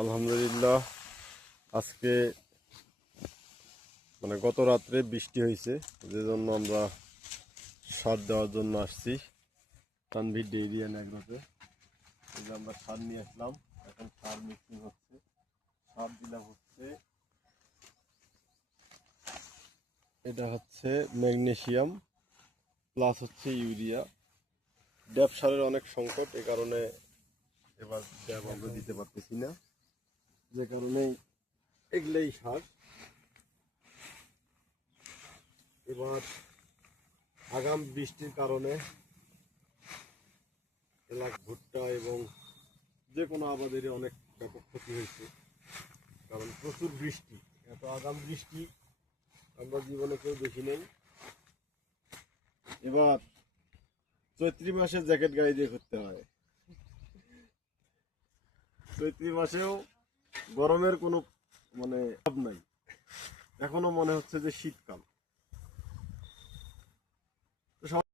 আলহামদুলিল্লাহ আজকে গত রাত্রে বৃষ্টি হয়েছে, যে জন্য আমরা সার দেওয়ার জন্য আসছি তানভীর ডেইরি অ্যান্ড এগ্রোতে। এই যে আমরা সার নিয়ে আসলাম, এখন সার মিক্সিং হচ্ছে। সার দিলাম হচ্ছে, এটা হচ্ছে ম্যাগনেসিয়াম প্লাস হচ্ছে ইউরিয়া। ড্যাপ সারের অনেক সংকট, এ কারণে এবার ড্যাপ আমরা দিতে পারতেছি না, যে কারণেই এগুলোই সার। এবার আগাম বৃষ্টির কারণে এলাকা ভুট্টা এবং যে কোনো আবাদেরই অনেক ব্যাপক ক্ষতি হয়েছে, কারণ প্রচুর বৃষ্টি। এত আগাম বৃষ্টি আমরা জীবনে কেউ দেখি নেই। এবার চৈত্রী মাসে জ্যাকেট গায়ে দিয়ে করতে হয়, চৈত্রী মাসেও গরমের কোনো ভাব নাই, এখনো মনে হচ্ছে যে শীতকাল।